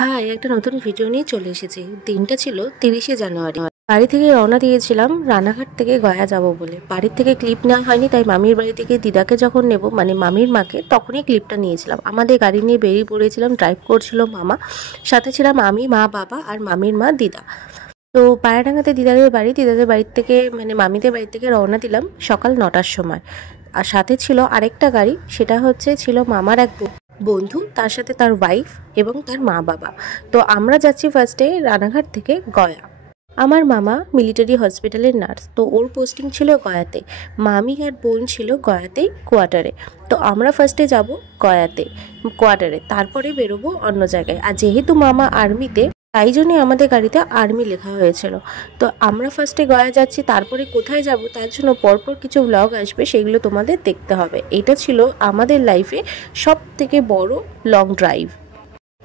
High, একটা নতুন video নিয়ে চলে এসেছি। দিনটা ছিল 30শে জানুয়ারি। বাড়ি থেকে রওনা দিয়েছিলাম রানাঘাট থেকে গয়া যাব বলে। বাড়ির থেকে ক্লিপ নেওয়া হয়নি, তাই মামির বাড়ি থেকে দিদাকে যখন নেব, মানে মামির মাকে, তখনই ক্লিপটা নিয়েছিলাম। আমাদের গাড়ি নিয়ে বেরিয়ে পড়েছিলাম। ড্রাইভ করছিল মামা, সাথে ছিলাম আমি, মা, বাবা আর মামির মা দিদা। তো পায়রাডাঙ্গাতে দিদাদের বাড়ি। দিদাদের বাড়ির থেকে মানে মামিদের বাড়ি থেকে রওনা দিলাম সকাল 9টার সময়। আর সাথে ছিল আরেকটা গাড়ি, সেটা ছিল মামার এক বন্ধু, তার সাথে তার ওয়াইফ এবং তার মা বাবা। তো আমরা যাচ্ছি ফার্স্টে রানাঘাট থেকে গয়া। আমার মামা মিলিটারি হসপিটালের নার্স, তো ওর পোস্টিং ছিল গয়াতে। মামি আর বোন ছিল গয়াতেই কোয়ার্টারে। তো আমরা ফার্স্টে যাব গয়াতে কোয়ার্টারে, তারপরে বেরোবো অন্য জায়গায়। আর যেহেতু মামা আর্মিতে, তাই জন্যই আমাদের গাড়িতে আর্মি লেখা হয়েছিল। তো আমরা ফার্স্টে গয়া যাচ্ছি, তারপরে কোথায় যাব তার জন্য পরপর কিছু ব্লগ আসবে, সেগুলো তোমাদের দেখতে হবে। এটা ছিল আমাদের লাইফে সব থেকে বড় লং ড্রাইভ।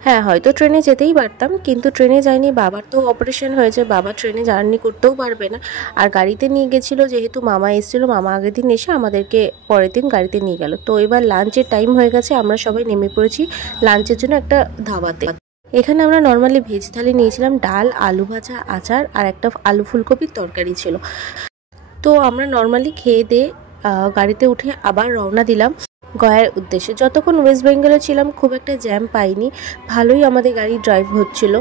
হ্যাঁ, হয়তো ট্রেনে যেতেই পারতাম, কিন্তু ট্রেনে যাইনি। বাবার তো অপারেশন হয়েছে, বাবা ট্রেনে জার্নি করতেও পারবে না। আর গাড়িতে নিয়ে গেছিলো, যেহেতু মামা এসেছিলো, মামা আগের দিন এসে আমাদেরকে পরের দিন গাড়িতে নিয়ে গেল। তো এবার লাঞ্চের টাইম হয়ে গেছে, আমরা সবাই নেমে পড়েছি লাঞ্চের জন্য একটা ধাবাতে। এখানে আমরা নর্মালি ভেজ থালি নিয়েছিলাম, ডাল, আলু ভাজা, আচার আর একটা আলু ফুলকপির তরকারি ছিল। তো আমরা নর্মালি খেয়ে দিয়ে গাড়িতে উঠে আবার রওনা দিলাম গয়ার উদ্দেশ্যে। যতক্ষণ ওয়েস্ট বেঙ্গলে ছিলাম খুব একটা জ্যাম পাইনি, ভালোই আমাদের গাড়ি ড্রাইভ হচ্ছিল।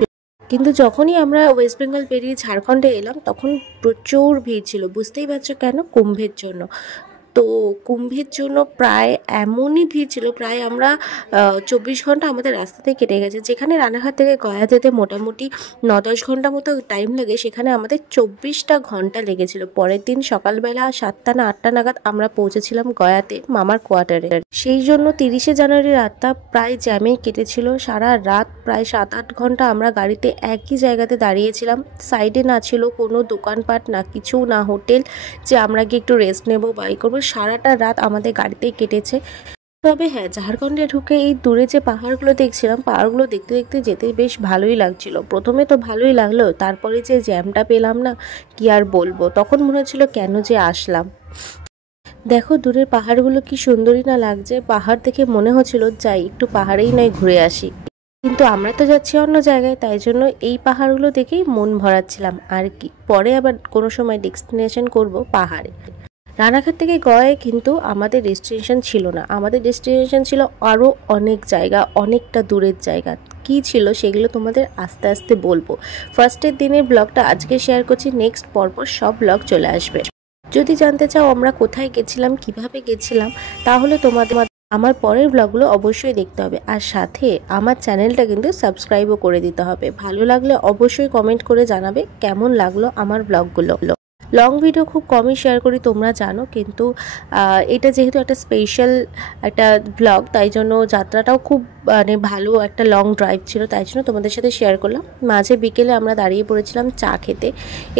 কিন্তু যখনই আমরা ওয়েস্ট বেঙ্গল পেরিয়ে ঝাড়খণ্ডে এলাম, তখন প্রচুর ভিড় ছিল। বুঝতেই পারছো কেন? কুম্ভের জন্য। তো কুম্ভের জন্য প্রায় এমনই ভিড় ছিল, প্রায় আমরা 24 ঘন্টা আমাদের রাস্তাতেই কেটে গেছে। যেখানে রানাঘাট থেকে গয়া যেতে মোটামুটি 9-10 ঘন্টা মতো টাইম লাগে, সেখানে আমাদের 24টা ঘন্টা লেগেছিল। পরের দিন সকালবেলা 7টা না 8টা নাগাদ আমরা পৌঁছেছিলাম গয়াতে মামার কোয়ার্টারে। সেই জন্য 30শে জানুয়ারি রাতটা প্রায় জ্যামেই কেটেছিল। সারা রাত প্রায় 7-8 ঘন্টা আমরা গাড়িতে একই জায়গাতে দাঁড়িয়েছিলাম। সাইডে না ছিল কোনো দোকানপাট, না কিছু, না হোটেল যে আমরা গিয়ে একটু রেস্ট নেবো বা ই করবো। সারাটা রাত আমাদের গাড়িতেই কেটেছে। তবে হ্যাঁ, ঝাড়খণ্ডে ঢুকে এই দূরে যে পাহাড়গুলো দেখছিলাম, পাহাড়গুলো দেখতে দেখতে যেতে বেশ ভালোই লাগছিল। প্রথমে তো ভালোই লাগলো, তারপরে যে জ্যামটা পেলাম না, কি আর বলবো। তখন মনে হচ্ছিল কেন যে আসলাম। দেখো দূরের পাহাড়গুলো কি সুন্দরই না লাগছে। পাহাড় দেখে মনে হচ্ছিল যাই একটু পাহাড়েই নয় ঘুরে আসি, কিন্তু আমরা তো যাচ্ছি অন্য জায়গায়, তাই জন্য এই পাহাড়গুলো দেখেই মন ভরাচ্ছিলাম আর কি। পরে আবার কোনো সময় ডেস্টিনেশন করব পাহাড়ে। রানাঘাট থেকে গয়ায় কিন্তু আমাদের ডেস্টিনেশন ছিল না, আমাদের ডেস্টিনেশন ছিল আরও অনেক জায়গা, অনেকটা দূরের জায়গা। কি ছিল সেগুলো তোমাদের আস্তে আস্তে বলবো। ফার্স্টের দিনের ব্লগটা আজকে শেয়ার করছি, নেক্সট পরপর সব ব্লগ চলে আসবে। যদি জানতে চাও আমরা কোথায় গেছিলাম, কিভাবে গেছিলাম, তাহলে তোমাদের আমার পরের ব্লগগুলো অবশ্যই দেখতে হবে। আর সাথে আমার চ্যানেলটা কিন্তু সাবস্ক্রাইবও করে দিতে হবে। ভালো লাগলে অবশ্যই কমেন্ট করে জানাবে কেমন লাগলো আমার ব্লগগুলো। লং ভিডিও খুব কমই শেয়ার করি, তোমরা জানো, কিন্তু এটা যেহেতু একটা স্পেশাল একটা ব্লগ, তাই জন্য যাত্রাটাও খুব মানে ভালো একটা লং ড্রাইভ ছিল, তাই জন্য তোমাদের সাথে শেয়ার করলাম। মাঝে বিকেলে আমরা দাঁড়িয়ে পড়েছিলাম চা খেতে।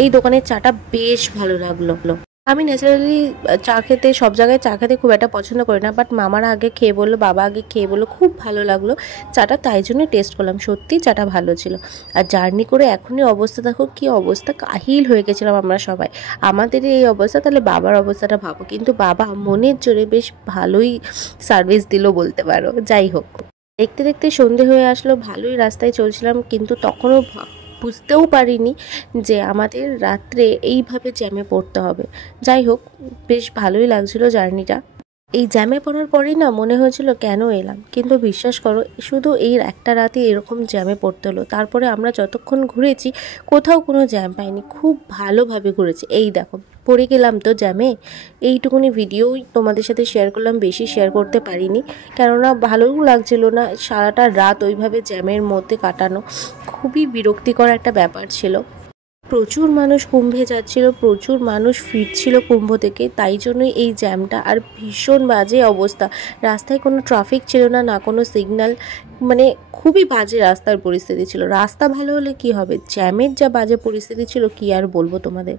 এই দোকানের চাটা বেশ ভালো লাগলো। আমি ন্যাচারালি চা খেতে, সব জায়গায় চা খেতে খুব একটা পছন্দ করি না, বাট মামারা আগে খেয়ে বললো, বাবা আগে খেয়ে বললো খুব ভালো লাগলো চাটা, তাই জন্য টেস্ট করলাম। সত্যি চাটা ভালো ছিল। আর জার্নি করে এখনই অবস্থা দেখো, কি অবস্থা, কাহিল হয়ে গেছিলাম আমরা সবাই। আমাদের এই অবস্থা, তাহলে বাবার অবস্থাটা ভাবো। কিন্তু বাবা মনের জোরে বেশ ভালোই সার্ভিস দিল বলতে পারো। যাই হোক, দেখতে দেখতে সন্ধে হয়ে আসলো, ভালোই রাস্তায় চলছিলাম, কিন্তু তখনও বুঝতেও পারিনি যে আমাদের রাত্রে এইভাবে জ্যামে পড়তে হবে। যাই হোক, বেশ ভালোই লাগছিল জার্নিটা। এই জ্যামে পড়ার পরেই না মনে হয়েছিল কেন এলাম, কিন্তু বিশ্বাস করো শুধু এই একটা রাতে এরকম জ্যামে পড়তে হলো। তারপরে আমরা যতক্ষণ ঘুরেছি কোথাও কোনো জ্যাম পাইনি, খুব ভালোভাবে ঘুরেছি। এই দেখো পড়ে গেলাম তো জ্যামে। এইটুকুনি ভিডিওই তোমাদের সাথে শেয়ার করলাম, বেশি শেয়ার করতে পারিনি, কেননা ভালোও লাগছিল না সারাটা রাত ওইভাবে জ্যামের মধ্যে কাটানো। খুবই বিরক্তিকর একটা ব্যাপার ছিল। প্রচুর মানুষ কুম্ভে যাচ্ছিল, প্রচুর মানুষ ফিরছিল কুম্ভ থেকে, তাই জন্যই এই জ্যামটা। আর ভীষণ বাজে অবস্থা, রাস্তায় কোনো ট্রাফিক ছিল না, না কোনো সিগন্যাল, মানে খুবই বাজে রাস্তার পরিস্থিতি ছিল। রাস্তা ভালো হলে কি হবে, জ্যামের যা বাজে পরিস্থিতি ছিল কি আর বলবো তোমাদের।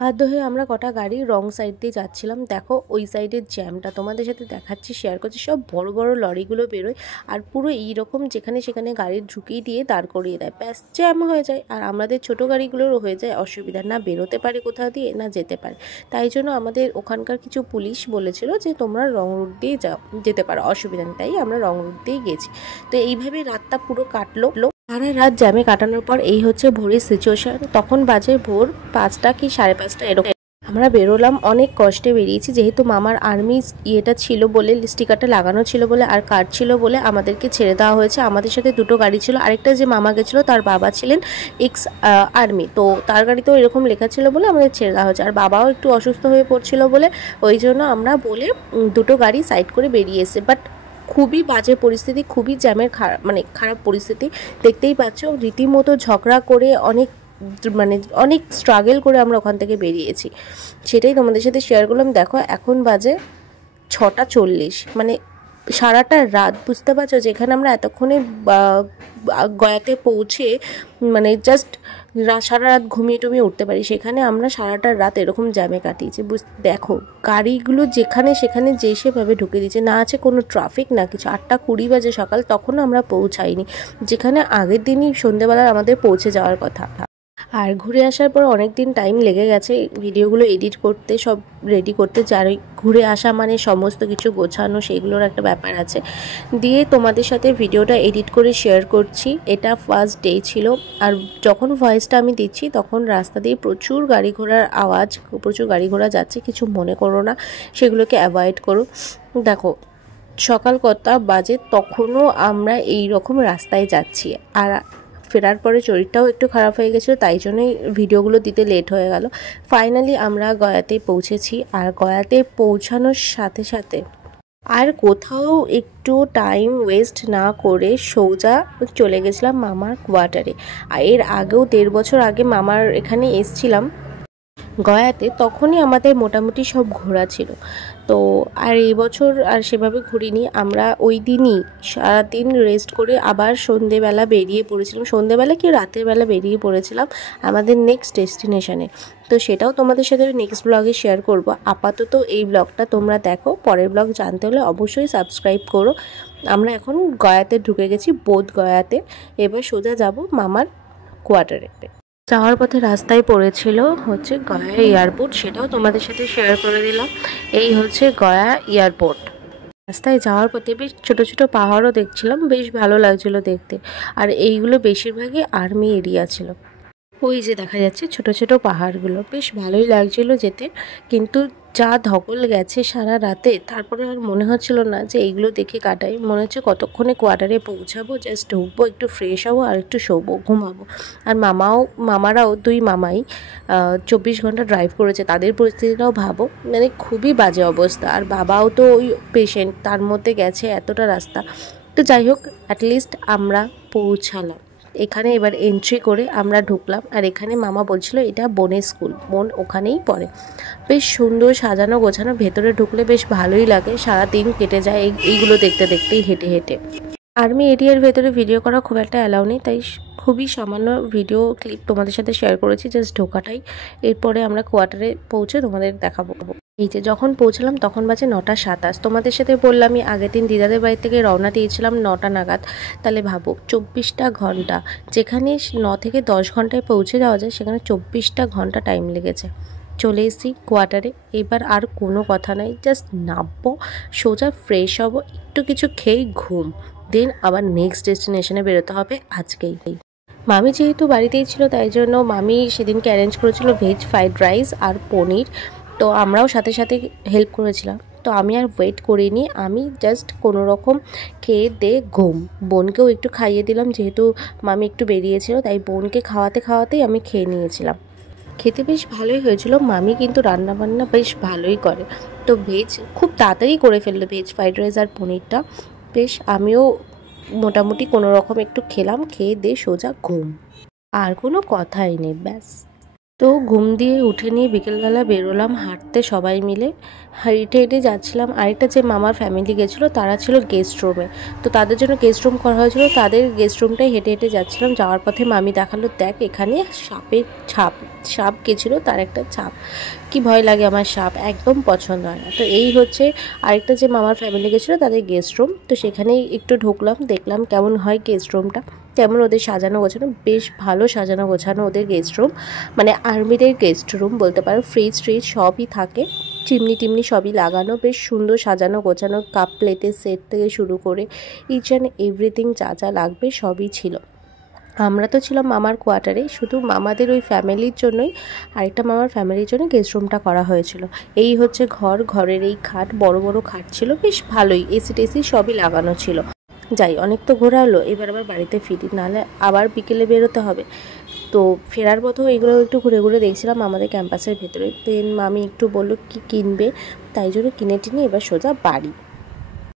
বাধ্য হয়ে আমরা কটা গাড়ি রং সাইড দিয়ে যাচ্ছিলাম। দেখো ওই সাইডের জ্যামটা তোমাদের সাথে দেখাচ্ছি, শেয়ার করছি। সব বড় বড় লরিগুলো বেরোয় আর পুরো এইরকম যেখানে সেখানে গাড়ি ঢুকিয়ে দিয়ে দাঁড় করিয়ে দেয়, ব্যাস জ্যাম হয়ে যায়। আর আমাদের ছোট গাড়িগুলোরও হয়ে যায় অসুবিধা, না বেরোতে পারে কোথাও দিয়ে, না যেতে পারে। তাই জন্য আমাদের ওখানকার কিছু পুলিশ বলেছিল যে তোমরা রং রুট দিয়ে যেতে পারো, অসুবিধা নেই। তাই আমরা রং রুট দিয়েই গেছি। তো এইভাবে রাতটা পুরো কাটলো। সারা রাত জ্যামে কাটানোর পর এই হচ্ছে ভোরের সিচুয়েশন। তখন বাজে ভোর 5টা কি 5:30 এরকম। আমরা বেরোলাম, অনেক কষ্টে বেরিয়েছি, যেহেতু মামার আর্মি ইয়েটা ছিল বলে, স্টিকারটা লাগানো ছিল বলে আর কার্ড ছিল বলে আমাদেরকে ছেড়ে দেওয়া হয়েছে। আমাদের সাথে দুটো গাড়ি ছিল, আরেকটা যে মামা গেছিলো তার বাবা ছিলেন এক্স আর্মি, তো তার গাড়িতেও এরকম লেখা ছিল বলে আমাদের ছেড়ে দেওয়া হয়েছে। আর বাবাও একটু অসুস্থ হয়ে পড়ছিল বলে ওই জন্য আমরা বলে দুটো গাড়ি সাইড করে বেরিয়ে এসে। বাট খুবই বাজে পরিস্থিতি, খুবই জ্যামের খারাপ পরিস্থিতি, দেখতেই পাচ্ছ। রীতিমতো ঝগড়া করে অনেক স্ট্রাগল করে আমরা ওখান থেকে বেরিয়েছি, সেটাই তোমাদের সাথে শেয়ার করলাম। দেখো এখন বাজে 6:40, সারাটা রাত, বুঝতে পারছো, যেখানে আমরা এতক্ষণে গয়াতে পৌঁছে জাস্ট সারা রাত ঘুমিয়ে টুমিয়ে উঠতে পারি, সেখানে আমরা সারাটা রাত এরকম জ্যামে কাটিয়েছি। দেখো গাড়িগুলো যেখানে সেখানে যেভাবে ঢুকে দিয়েছে, না আছে কোনো ট্রাফিক না কিছু। 8:20 বাজে সকাল, তখনও আমরা পৌঁছাইনি, যেখানে আগের দিনই সন্ধ্যেবেলা আমাদের পৌঁছে যাওয়ার কথা। আর ঘুরে আসার পর অনেক দিন টাইম লেগে গেছে ভিডিওগুলো এডিট করতে, সব রেডি করতে। যার ঘুরে আসা সমস্ত কিছু গোছানো, সেইগুলোর একটা ব্যাপার আছে। দিয়ে তোমাদের সাথে ভিডিওটা এডিট করে শেয়ার করছি। এটা ফার্স্ট ডে ছিল, আর যখন ভয়েসটা আমি দিচ্ছি তখন রাস্তা দিয়ে প্রচুর গাড়ি ঘোড়ার আওয়াজ, প্রচুর গাড়ি ঘোড়া যাচ্ছে, কিছু মনে করো না, সেগুলোকে অ্যাভয়েড করো। দেখো সকাল কটা বাজে, তখনও আমরা এই রকম রাস্তায় যাচ্ছি। আর ফেরার পরে শরীরটাও একটু খারাপ হয়ে গেছিলো, তাই জন্যই ভিডিওগুলো দিতে লেট হয়ে গেল। ফাইনালি আমরা গয়াতে পৌঁছেছি, আর গয়াতে পৌঁছানোর সাথে সাথে আর কোথাও একটু টাইম ওয়েস্ট না করে সোজা চলে গেছিলাম মামার কোয়ার্টারে। আর এর আগেও 1.5 বছর আগে মামার এখানে এসছিলাম গয়াতে, তখনই আমাদের মোটামুটি সব ঘোরা ছিল। তো আর এই বছর আর সেভাবে ঘুরিনি আমরা। ওই দিনই সারাদিন রেস্ট করে আবার সন্ধেবেলা বেরিয়ে পড়েছিলাম, সন্ধেবেলা কি রাতের বেলা বেরিয়ে পড়েছিলাম আমাদের নেক্সট ডেস্টিনেশনে। তো সেটাও তোমাদের সাথে নেক্সট ব্লগে শেয়ার করব। আপাতত এই ব্লগটা তোমরা দেখো, পরের ব্লগ জানতে হলে অবশ্যই সাবস্ক্রাইব করো। আমরা এখন গয়াতে ঢুকে গেছি, বোধ গয়াতে। এবার সোজা যাব মামার কোয়ার্টারে। যাওয়ার পথে রাস্তায় পড়েছিল হচ্ছে গয়া এয়ারপোর্ট, সেটাও তোমাদের সাথে শেয়ার করে দিলাম। এই হচ্ছে গয়া এয়ারপোর্ট। রাস্তায় যাওয়ার পথে বেশ ছোট ছোট পাহাড়ও দেখছিলাম, বেশ ভালো লাগছিল দেখতে। আর এইগুলো বেশিরভাগই আর্মি এরিয়া ছিল। ওই যে দেখা যাচ্ছে ছোট ছোট পাহাড়গুলো, বেশ ভালোই লাগছিল যেতে। কিন্তু যা ধকল গেছে সারা রাতে, তারপরে আর মনে হচ্ছিল না যে এইগুলো দেখে কাটাই। মনে হচ্ছে কতক্ষণে কোয়ার্টারে পৌঁছাবো, জাস্ট ঢুকবো, একটু ফ্রেশ হবো আর একটু শোবো, ঘুমাবো। আর মামারাও 2 মামাই 24 ঘন্টা ড্রাইভ করেছে, তাদের পরিস্থিতিটাও ভাবো, খুবই বাজে অবস্থা। আর বাবাও তো ওই পেশেন্ট, তার মধ্যে গেছে এতটা রাস্তা। তো যাই হোক, অ্যাটলিস্ট আমরা পৌঁছালাম এখানে। এবার এন্ট্রি করে আমরা ঢুকলাম, আর এখানে মামা বলছিল এটা বোনের স্কুল, বোন ওখানেই পড়ে। বেশ সুন্দর সাজানো গোছানো, ভেতরে ঢুকলে বেশ ভালোই লাগে, সারাদিন কেটে যায় এইগুলো দেখতে দেখতেই, হেঁটে হেঁটে। আর্মি এরিয়ার ভেতরে ভিডিও করা খুব একটা অ্যালাউ নেই, তাই খুবই সামান্য ভিডিও ক্লিপ তোমাদের সাথে শেয়ার করেছি, জাস্ট ঢোকাটাই। এরপরে আমরা কোয়ার্টারে পৌঁছে তোমাদের দেখাবো। এই যে যখন পৌঁছলাম তখন বাজে 9:27। তোমাদের সাথে বললামই আগের দিন দিদাদের বাড়ি থেকে রওনা দিয়েছিলাম 9টা নাগাদ। তাহলে ভাবো 24টা ঘন্টা, যেখানে 9 থেকে 10 ঘন্টায় পৌঁছে যাওয়া যায়, সেখানে 24টা ঘন্টা টাইম লেগেছে। চলে এসেছি কোয়ার্টারে। এবার আর কোনো কথা নাই, জাস্ট নামবো, সোজা ফ্রেশ হবো, একটু কিছু খেয়েই ঘুম, দেন আবার নেক্সট ডেস্টিনেশনে বেরোতে হবে আজকেই। মামি যেহেতু বাড়িতেই ছিল, তাই জন্য মামি সেদিনকে অ্যারেঞ্জ করেছিল ভেজ ফ্রাইড রাইস আর পনির। তো আমরাও সাথে সাথে হেল্প করেছিলাম। তো আমি আর ওয়েট করিনি, আমি জাস্ট কোনো রকম খেয়ে ঘুম। বোনকেও একটু খাইয়ে দিলাম, যেহেতু মামি একটু বেরিয়েছিল, তাই বোনকে খাওয়াতে খাওয়াতেই আমি খেয়ে নিয়েছিলাম। খেতে বেশ ভালোই হয়েছিল, মামি কিন্তু রান্নাবান্না বেশ ভালোই করে। তো ভেজ খুব তাড়াতাড়ি করে ফেললো, ভেজ ফ্রাইড রাইস আর পনিরটা। বেশ আমিও মোটামুটি কোনো রকম একটু খেলাম, খেয়ে সোজা ঘুম, আর কোনো কথাই নেই, ব্যাস। তো ঘুম দিয়ে উঠে নিয়ে বিকেলবেলা বেরোলাম হাঁটতে সবাই মিলে, হেঁটে হেঁটে যাচ্ছিলাম। আরেকটা যে মামার ফ্যামিলি গেছিলো তারা ছিল গেস্ট রুমে, তো তাদের জন্য গেস্ট রুম করা হয়েছিল, তাদের গেস্ট রুমটাই হেঁটে হেঁটে যাচ্ছিলাম। যাওয়ার পথে মামি দেখালো, দেখ এখানে সাপের সাপ গেছিলো, তার একটা ছাপ। কি ভয় লাগে আমার সাপ, একদম পছন্দ হয় না। তো এই হচ্ছে আরেকটা যে মামার ফ্যামিলি গেছিলো তাদের গেস্ট রুম। তো সেখানেই একটু ঢুকলাম, দেখলাম কেমন হয় গেস্ট রুমটা, কেমন ওদের সাজানো গোছানো। বেশ ভালো সাজানো গোছানো ওদের গেস্ট রুম, আর্মিদের গেস্ট রুম বলতে পারো। ফ্রিজ সবই থাকে, চিমনি টিমনি সবই লাগানো, বেশ সুন্দর সাজানো গোছানো। কাপ প্লেটের সেট থেকে শুরু করে ইচ অ্যান্ড এভরিথিং যা যা লাগবে সবই ছিল। আমরা তো ছিলাম মামার কোয়ার্টারে, শুধু মামাদের ওই ফ্যামিলির জন্যই আরেকটা মামার ফ্যামিলির জন্য গেস্ট রুমটা করা হয়েছিল। এই হচ্ছে ঘরের এই খাট, বড় বড় খাট ছিল, বেশ ভালোই, এসি টেসি সবই লাগানো ছিল। যাই, অনেক তো ঘোরা হলো, এবার আবার বাড়িতে ফিরি, নাহলে আবার বিকেলে বেরোতে হবে। তো ফেরার পথেও এগুলো একটু ঘুরে ঘুরে দেখছিলাম আমাদের ক্যাম্পাসের ভেতরে। দেন মামি একটু বললো কি কিনবে, তাই জন্য কিনে টিনে এবার সোজা বাড়ি।